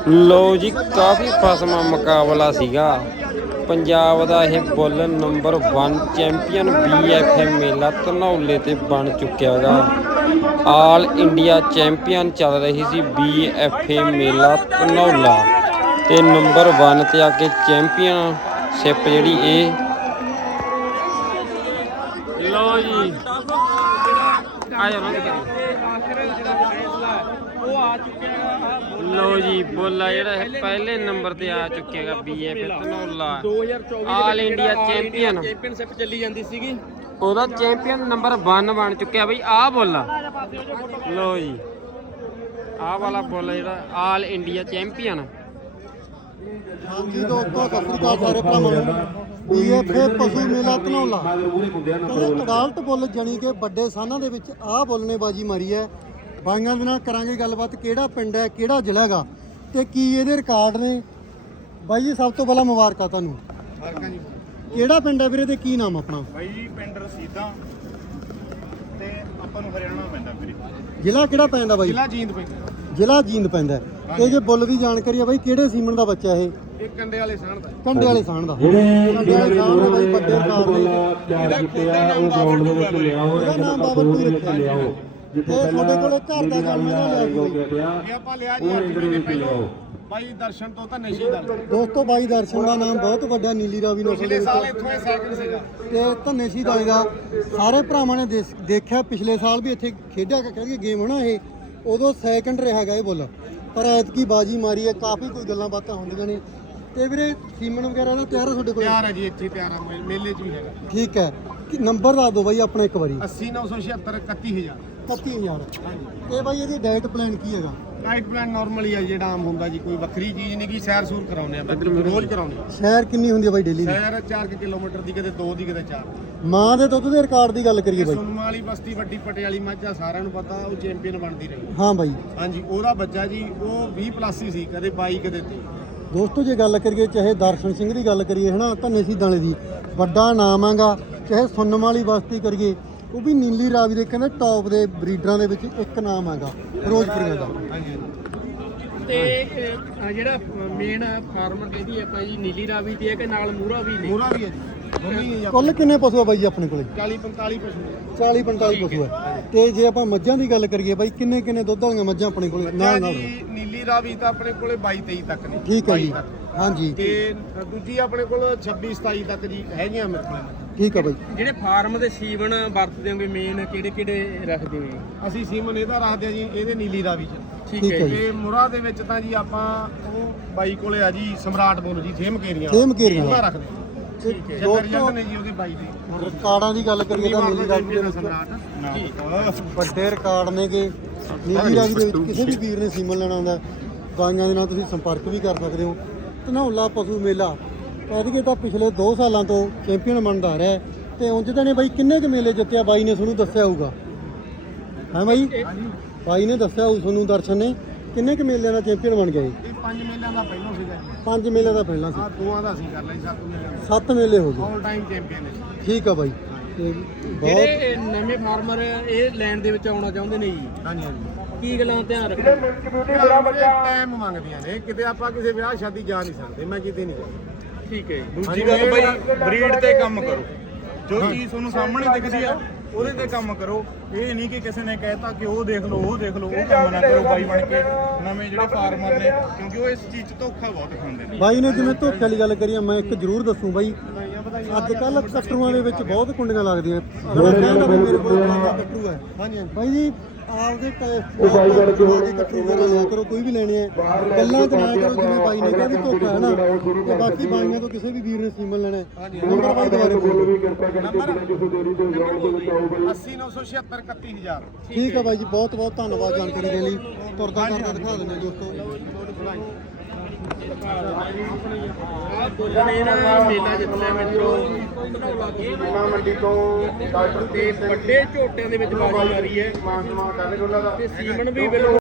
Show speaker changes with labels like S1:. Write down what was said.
S1: ਲੋ ਜੀ ਕਾਫੀ ਫਸਮਾ ਮੁਕਾਬਲਾ ਸੀਗਾ। ਪੰਜਾਬ ਦਾ ਇਹ ਬੁੱਲ ਨੰਬਰ 1 ਚੈਂਪੀਅਨ BFA ਮੇਲਾ ਧਨੌਲੇ ਤੇ ਬਣ ਚੁੱਕਿਆ ਗਾ। ਆਲ ਇੰਡੀਆ ਚੈਂਪੀਅਨ ਚੱਲ ਰਹੀ ਸੀ BFA ਮੇਲਾ ਧਨੌਲਾ ਤੇ ਨੰਬਰ 1 ਤੇ ਆ ਕੇ ਚੈਂਪੀਅਨਸ਼ਿਪ ਜਿਹੜੀ ਇਹ ਲੋ ਜੀ ਲੋ ਜੀ ਬੋਲਾ ਜਿਹੜਾ ਹੈ ਪਹਿਲੇ ਨੰਬਰ ਤੇ ਆ ਚੁੱਕਿਆਗਾ BFA Dhanaula 2024 all India championship ਚੱਲੀ ਜਾਂਦੀ ਸੀਗੀ। ਉਹਦਾ ਚੈਂਪੀਅਨ ਨੰਬਰ 1 ਬਣ ਚੁੱਕਿਆ ਬਈ। ਆਹ ਬੋਲਾ ਲੋ ਜੀ ਆਹ ਵਾਲਾ ਬੋਲਾ ਜਿਹੜਾ ਆਲ ਇੰਡੀਆ ਚੈਂਪੀਅਨ।
S2: ਹਾਂਜੀ ਦੋਸਤੋ ਸਤਿ ਸ੍ਰੀ ਅਕਾਲ ਸਾਰੇ ਭਰਾਵਾਂ ਨੂੰ। BFA ਪਸ਼ੂ ਮੇਲਾ ਧਨੌਲਾ ਤੇ ਅਡਾਲਟ ਬੁੱਲ ਜਾਣੀ ਕਿ ਵੱਡੇ ਸਾਨਾਂ ਦੇ ਵਿੱਚ ਆਹ ਬੁੱਲ ਨੇ ਬਾਜੀ ਮਾਰੀ ਹੈ। ਬਾਈਆਂ ਦੇ ਨਾਲ ਕਰਾਂਗੇ ਗੱਲਬਾਤ, ਕਿਹੜਾ ਪਿੰਡ ਹੈ, ਕਿਹੜਾ ਜ਼ਿਲ੍ਹਾ ਹੈਗਾ ਤੇ ਕੀ ਇਹਦੇ ਰਿਕਾਰਡ ਨੇ। ਬਾਈ ਜੀ ਸਭ ਤੋਂ ਪਹਿਲਾਂ ਮੁਬਾਰਕਾਂ ਤੁਹਾਨੂੰ। ਕਿਹੜਾ ਪਿੰਡ ਹੈ ਵੀਰੇ ਤੇ ਕੀ ਨਾਮ ਆਪਣਾ?
S3: ਬਾਈ ਜੀ ਪਿੰਡ ਰਸੀਦਾਂ ਤੇ ਆਪਾਂ ਨੂੰ ਹਰਿਆਣਾ ਪੈਂਦਾ ਵੀਰੇ।
S2: ਜ਼ਿਲ੍ਹਾ ਕਿਹੜਾ ਪੈਂਦਾ ਬਾਈ?
S3: ਜ਼ਿਲ੍ਹਾ ਜੀਂਦ ਪੈਂਦਾ।
S2: ਜ਼ਿਲ੍ਹਾ ਜੀਂਦ ਪੈਂਦਾ। ਤੇ ਜੇ ਬੁੱਲ ਦੀ ਜਾਣਕਾਰੀ ਹੈ ਬਾਈ ਕਿਹੜੇ ਸੀਮਨ ਦਾ ਬੱਚਾ ਇਹ?
S3: ਇਹ ਕੰਡੇ ਵਾਲੇ ਸਾਹਣ ਦਾ।
S2: ਕੰਡੇ ਵਾਲੇ ਸਾਹਣ ਦਾ। ਕੰਡੇ ਵਾਲੇ ਸਾਹਣ ਦਾ ਬਾਈ ਵੱਡੇ ਰਿਕਾਰਡ ਨੇ। ਇਹਦਾ ਨਾਮ ਬਾਬਰ ਟੂ ਰੱਖਿਆ। ਤੇ ਤੁਹਾਡੇ ਕੋਲੇ ਘਰ ਦਾ ਜਨਮ ਦਾ ਲਿਆ ਜੀ।
S3: ਇਹ ਆਪਾਂ ਲਿਆ ਜੀ 8 ਮਹੀਨੇ ਪਹਿਲਾਂ ਬਾਈ ਦਰਸ਼ਨ ਤੋਂ ਤਾਂ ਨਸ਼ੀ ਦਾ।
S2: ਦੋਸਤੋ ਬਾਈ ਦਰਸ਼ਨ ਦਾ ਨਾਮ ਬਹੁਤ ਵੱਡਾ ਨੀਲੀ ਰਾਵੀ ਨਸਲ
S3: ਪਿਛਲੇ ਸਾਲ ਇੱਥੋਂ ਇਹ ਸੈਕਿੰਡ ਸੀਗਾ
S2: ਤੇ ਧੰਨੇ ਸ਼ਹੀਦਾਂ ਦਾ ਸਾਰੇ ਭਰਾਵਾਂ ਨੇ ਦੇਖਿਆ। ਪਿਛਲੇ ਸਾਲ ਵੀ ਇੱਥੇ ਖੇਡਿਆ ਕਰਕੇ ਗੇਮ ਹਨਾ ਇਹ, ਉਦੋਂ ਸੈਕਿੰਡ ਰਿਹਾ ਹੈਗਾ ਇਹ ਬੁੱਲ। ਪਰ ਐਤਕੀ ਬਾਜੀ ਮਾਰੀ ਹੈ। ਕਾਫੀ ਕੋਈ ਗੱਲਾਂ ਬਾਤਾਂ ਹੁੰਦੀਆਂ ਨੇ। ਤੇ ਵੀਰੇ ਸੀਮਨ ਵਗੈਰਾ ਦਾ ਤਿਆਰ ਹੈ ਤੁਹਾਡੇ ਕੋਲ?
S3: ਤਿਆਰ ਹੈ ਜੀ, ਇੱਥੇ ਤਿਆਰ ਹੈ, ਮੇਲੇ 'ਚ ਵੀ ਹੈਗਾ।
S2: ਠੀਕ ਹੈ, ਨੰਬਰ ਦੱਸ ਦਿਓ ਬਾਈ ਆਪਣਾ ਇੱਕ ਵਾਰੀ।
S3: 80 976 31000
S2: 31000। ਤੇ ਬਾਈ ਇਹਦੀ ਡਾਈਟ ਪਲਾਨ ਕੀ ਹੈਗਾ?
S3: ਡਾਈਟ ਪਲਾਨ ਨਾਰਮਲ ਹੀ ਹੈ ਜਿਹੜਾ ਆਮ ਹੁੰਦਾ ਜੀ, ਕੋਈ ਵੱਖਰੀ ਚੀਜ਼ ਨਹੀਂ। ਕੀ ਸੈਰ ਸੂਰ ਕਰਾਉਂਦੇ ਆ ਰੋਜ਼ ਕਰਾਉਂਦੇ ਆ।
S2: ਸੈਰ ਕਿੰਨੀ ਹੁੰਦੀ ਹੈ ਬਾਈ ਡੇਲੀ ਦੀ?
S3: ਸੈਰ 4 ਕਿਲੋਮੀਟਰ ਦੀ, ਕਿਤੇ 2 ਦੀ, ਕਿਤੇ 4।
S2: ਮਾਂ ਦੇ ਦੁੱਧ ਦੇ ਰਿਕਾਰਡ ਦੀ ਗੱਲ ਕਰੀਏ ਬਾਈ,
S3: ਸੁਨਮਾ ਵਾਲੀ ਬਸਤੀ ਵੱਡੀ ਪਟਿਆਲੀ ਮੱਝ ਆ, ਸਾਰਿਆਂ ਨੂੰ ਪਤਾ ਉਹ ਚੈਂਪੀਅਨ ਬਣਦੀ ਰਹੀ।
S2: ਹਾਂ ਬਾਈ
S3: ਹਾਂਜੀ, ਉਹਦਾ ਬੱਚਾ ਜੀ ਉਹ 20+ ਹੀ ਸੀ, ਕਦੇ 22 ਕਦੇ 23।
S2: ਦੋਸਤੋ ਜੇ ਗੱਲ ਕਰੀਏ ਚਾਹੇ ਦਰਸ਼ਨ ਸਿੰਘ ਦੀ ਗੱਲ ਕਰੀਏ ਹਨਾ ਧੰਨੇ ਸ਼ਹੀਦਾਂ ਵਾਲੇ ਦੀ, ਵੱਡਾ ਨਾਮ ਹੈਗਾ। ਚਾਹੇ ਸੁਨਮ ਵਾਲੀ ਬਸਤੀ ਕਰੀਏ, ਉਹ ਵੀ ਨੀਲੀ ਰਾਵੀ ਦੇ ਕਹਿੰਦੇ ਟੌਪ ਦੇ ਬਰੀਡਰਾਂ ਦੇ ਵਿੱਚ ਇੱਕ ਨਾਮ ਹੈਗਾ ਫਿਰੋਜ਼ਪੁਰੀਆਂ ਦਾ।
S3: ਹਾਂਜੀ
S4: ਤੇ ਜਿਹੜਾ ਮੇਨ ਫਾਰਮਰ ਕਹਿੰਦੀ ਆਪਾਂ ਜੀ ਨੀਲੀ ਰਾਵੀ ਦੀ ਹੈ ਕਿ ਨਾਲ ਮੂਰਾ ਵੀ ਨੇ?
S3: ਮੂਰਾ ਵੀ ਹੈ ਜੀ, ਦੋਨੇ ਹੀ ਆ।
S2: ਕੁੱਲ ਕਿੰਨੇ ਪਸ਼ੂ ਆ ਬਾਈ ਜੀ ਆਪਣੇ ਕੋਲੇ?
S3: 40 45 ਪਸ਼ੂ ਨੇ।
S2: 40 45 ਪਸ਼ੂ ਹੈ। ਤੇ ਜੇ ਆਪਾਂ ਮੱਝਾਂ ਦੀ ਗੱਲ ਕਰੀਏ ਬਾਈ, ਕਿੰਨੇ ਕਿੰਨੇ ਦੁੱਧ ਵਾਲੀਆਂ ਮੱਝਾਂ ਆਪਣੇ ਕੋਲੇ ਨਾਲ ਨਾਲ?
S3: ਜੀ ਨੀਲੀ ਰਾਵੀ ਤਾਂ ਆਪਣੇ ਕੋਲੇ 22 23 ਤੱਕ ਨੇ।
S2: ਠੀਕ ਹੈ ਜੀ,
S3: 22 ਤੱਕ।
S2: ਹਾਂਜੀ।
S3: ਤੇ ਦੂਜੀ ਆਪਣੇ ਕੋਲ 26 27 ਤੱਕ ਜੀ ਹੈਗੀਆਂ ਮੇਰੇ ਕੋਲ।
S2: ਠੀਕ ਹੈ ਬਾਈ।
S4: ਜਿਹੜੇ ਫਾਰਮ ਦੇ ਸੀਵਨ ਵਰਤਦੇ ਹੋਗੇ ਮੇਨ ਕਿਹੜੇ ਕਿਹੜੇ ਰੱਖਦੇ ਹੋ?
S3: ਅਸੀਂ ਸੀਮਨ ਇਹਦਾ ਰੱਖਦੇ ਆ ਜੀ, ਇਹਦੇ ਨੀਲੀ ਰਾਵੀ 'ਚ।
S2: ਠੀਕ ਹੈ ਜੀ।
S3: ਤੇ ਮੁਰਾ ਦੇ ਵਿੱਚ ਤਾਂ ਜੀ ਆਪਾਂ ਉਹ ਬਾਈ ਕੋਲੇ ਆ ਜੀ ਸਮਰਾਟ ਬੋਲ ਜੀ, ਥੇਮ ਕੇਰੀਆਂ।
S2: ਥੇਮ ਕੇਰੀਆਂ
S3: ਉਹਦਾ ਰੱਖਦੇ ਆ।
S2: ਠੀਕ ਹੈ
S3: ਦੋਸਤੋ ਨੇ ਜੀ ਉਹਦੇ ਬਾਈ ਦੇ
S2: ਰਿਕਾਰਡਾਂ ਦੀ ਗੱਲ ਕਰੀਏ ਤਾਂ ਨੀਲੀ ਰਾਵੀ ਦੇ ਵਿੱਚ
S3: ਸਮਰਾਟ
S2: ਵੱਡੇ ਰਿਕਾਰਡ ਨੇਗੇ। ਨੀਲੀ ਰਾਵੀ ਦੇ ਵਿੱਚ ਕਿਸੇ ਵੀ ਵੀਰ ਨੇ ਸੀਮਨ ਲੈਣਾ ਹੁੰਦਾ ਗਾਈਆਂ ਦੇ ਨਾਲ ਤੁਸੀਂ ਸੰਪਰਕ ਵੀ ਕਰ ਸਕਦੇ ਹੋ। ਧਨੌਲਾ ਪਸ਼ੂ ਮੇਲਾ ਕਹਿੰਦੇ ਤਾਂ ਪਿਛਲੇ 2 ਸਾਲਾਂ ਤੋਂ ਚੈਂਪੀਅਨ ਬਣਦਾ ਆ ਰਿਹਾ। ਤੇ ਉਂਝ ਤਾਂ ਨੇ ਬਾਈ ਕਿੰਨੇ ਕੁ ਮੇਲੇ ਜਿੱਤਿਆ ਬਾਈ ਨੇ ਤੁਹਾਨੂੰ ਦੱਸਿਆ ਹੋਊਗਾ? ਹੈ ਬਾਈ, ਬਾਈ ਨੇ ਦੱਸਿਆ ਹੋਊ ਤੁਹਾਨੂੰ ਦਰਸ਼ਨ ਨੇ ਕਿੰਨੇ ਕੁ ਮੇਲਿਆਂ ਦਾ ਚੈਂਪੀਅਨ ਬਣ ਗਿਆ ਇਹ?
S3: ਇਹ 5 ਮੇਲਿਆਂ ਦਾ ਪਹਿਲਾਂ ਸੀਗਾ ਜੀ।
S2: 5 ਮੇਲਿਆਂ ਦਾ ਪਹਿਲਾਂ ਸੀ।
S3: ਆ ਦੋਆਂ ਦਾ ਅਸੀਂ ਕਰ ਲਿਆ 7 ਮੇਲਿਆਂ ਦਾ।
S2: 7 ਮੇਲੇ ਹੋ ਗਏ।
S3: ਆਲ ਟਾਈਮ ਚੈਂਪੀਅਨ ਹੈ।
S2: ਠੀਕ ਆ ਬਾਈ। ਤੇ ਬਹੁਤ
S4: ਜਿਹੜੇ ਨਵੇਂ ਫਾਰਮਰ ਇਹ ਲੈਣ ਦੇ ਵਿੱਚ ਆਉਣਾ ਚਾਹੁੰਦੇ ਨੇ ਜੀ,
S3: ਹਾਂਜੀ ਹਾਂਜੀ।
S4: ਕੀ ਗੱਲਾਂ ਦਾ ਧਿਆਨ ਰੱਖੋ?
S3: ਟਾਈਮ ਮੰਗਦੀਆਂ ਨੇ। ਕਿਤੇ ਆਪਾਂ ਕਿਸੇ ਵਿਆਹ ਸ਼ਾਦੀ ਜਾ ਨਹੀਂ ਸਕਦੇ, ਮੈਂ ਕਿਤੇ ਨਹੀਂ ਜਾਂਦਾ।
S4: ਠੀਕ ਹੈ ਜੀ।
S5: ਦੂਜੀ ਗੱਲ ਬਈ ਬਰੀਡ ਤੇ ਕੰਮ ਕਰੋ। ਜੋ ਚੀਜ਼ ਤੁਹਾਨੂੰ ਸਾਹਮਣੇ ਦਿਖਦੀ ਆ ਉਹਦੇ ਤੇ ਕੰਮ ਕਰੋ। ਇਹ ਨਹੀਂ ਕਿ ਕਿਸੇ ਨੇ ਕਹਿਤਾ ਕਿ ਉਹ ਦੇਖ ਲਓ ਉਹ ਦੇਖ ਲਓ, ਉਹ ਕੰਮ ਨਾ ਕਰੋ ਬਾਈ ਬਣ ਕੇ। ਨਵੇਂ ਜਿਹੜੇ ਫਾਰਮਰ ਨੇ, ਕਿਉਂਕਿ ਉਹ ਇਸ ਚੀਜ਼ 'ਚ ਧੋਖਾ ਬਹੁਤ ਖਾਂਦੇ ਨੇ।
S2: ਬਾਈ ਨੇ ਜਿਵੇਂ ਧੋਖੇ ਵਾਲੀ ਗੱਲ ਕਰੀ ਆ, ਮੈਂ ਇੱਕ ਜ਼ਰੂਰ ਦੱਸੂ ਬਾਈ। ਅੱਜ ਕੱਲ ਕਟਰੂਆਂ ਦੇ ਵਿੱਚ ਬਹੁਤ ਕੁੰਡੀਆਂ ਲੱਗਦੀਆਂ। ਅਗਲਾ ਕਹਿੰਦਾ ਵੀ ਮੇਰੇ ਕੋਲ ਕਟਰੂ ਹੈ। ਹਾਂਜੀ ਬਾਈ ਜੀ ਆਪਦੇ ਕਟਰੂ ਵਗੈਰਾ ਲਿਆ ਕਰੋ, ਕੋਈ ਵੀ ਲੈਣੇ ਆ ਗੱਲਾਂ ਚ ਨਾ ਕਰੋ। ਜਿਵੇਂ ਬਾਈ ਨੇ ਕਿਹਾ ਵੀ ਧੋਖਾ ਹੈ ਨਾ, ਤੇ ਬਾਕੀ ਬਾਈਆਂ ਤੋਂ ਕਿਸੇ ਵੀ ਵੀਰ ਨੇ ਸੀਮਨ ਲੈਣਾ ਨੰਬਰ ਬਾਈ ਦੁਬਾਰੇ ਬੋਲੋ।
S3: ਨੰਬਰ 80 976 31000।
S2: ਠੀਕ ਹੈ ਬਾਈ ਜੀ, ਬਹੁਤ ਬਹੁਤ ਧੰਨਵਾਦ ਜਾਣਕਾਰੀ ਦੇਣ ਲਈ। ਤੁਰਦਾ ਕਰਦਾ ਦਿਖਾ ਦਿੰਦੇ ਦੋਸਤੋ।
S4: ਆਹ ਬੋਲਣੇ ਨਾ ਮੇਲਾ ਜਿੱਤਿਆ ਮਿੱਤਰੋ ਧਨੌਲਾ ਪਸ਼ੂ
S3: ਮੰਡੀ ਤੋਂ ਡਾਕਟਰ
S4: ਤੇ ਵੱਡੇ ਝੋਟਿਆਂ ਦੇ ਵਿੱਚ ਬਾਜੀ ਮਾਰੀ ਹੈ
S3: ਮਾਨ ਸਨਮਾਨ ਕਰਨੇ ਉਹਨਾਂ ਦਾ।
S4: ਤੇ ਸੀਮਨ ਵੀ ਬਿਲਕੁਲ